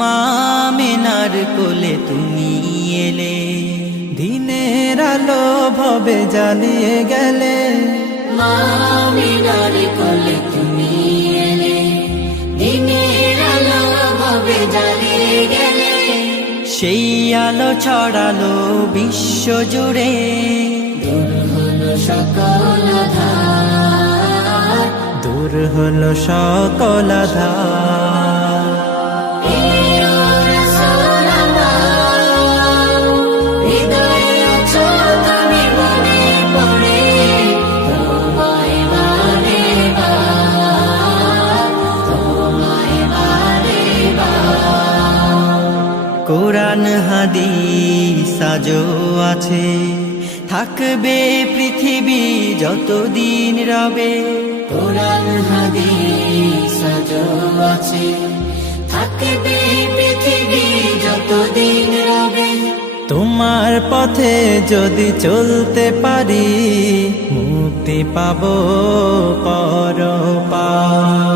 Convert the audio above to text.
মা মেনার কোলে তুমি এলে দিনের আলো ভবে জ্বালিয়ে গেলে। মামিনার কোলে তুমি এলে দিনের আলো ভাবে জ্বালিয়ে গেলে। সেই আলো ছড়ালো বিশ্ব জুড়ে। দূর হলো সকল ধার দূর হলো সকল আধার। কোরআন হাদিস আজও আছে। থাকবে পৃথিবী যতদিন রবে। কোরআন হাদিস আজও আছে। থাকবে পৃথিবী যতদিন রবে। তোমার পথে যদি চলতে পারি মুক্তি পাবো পরপা প্রিয়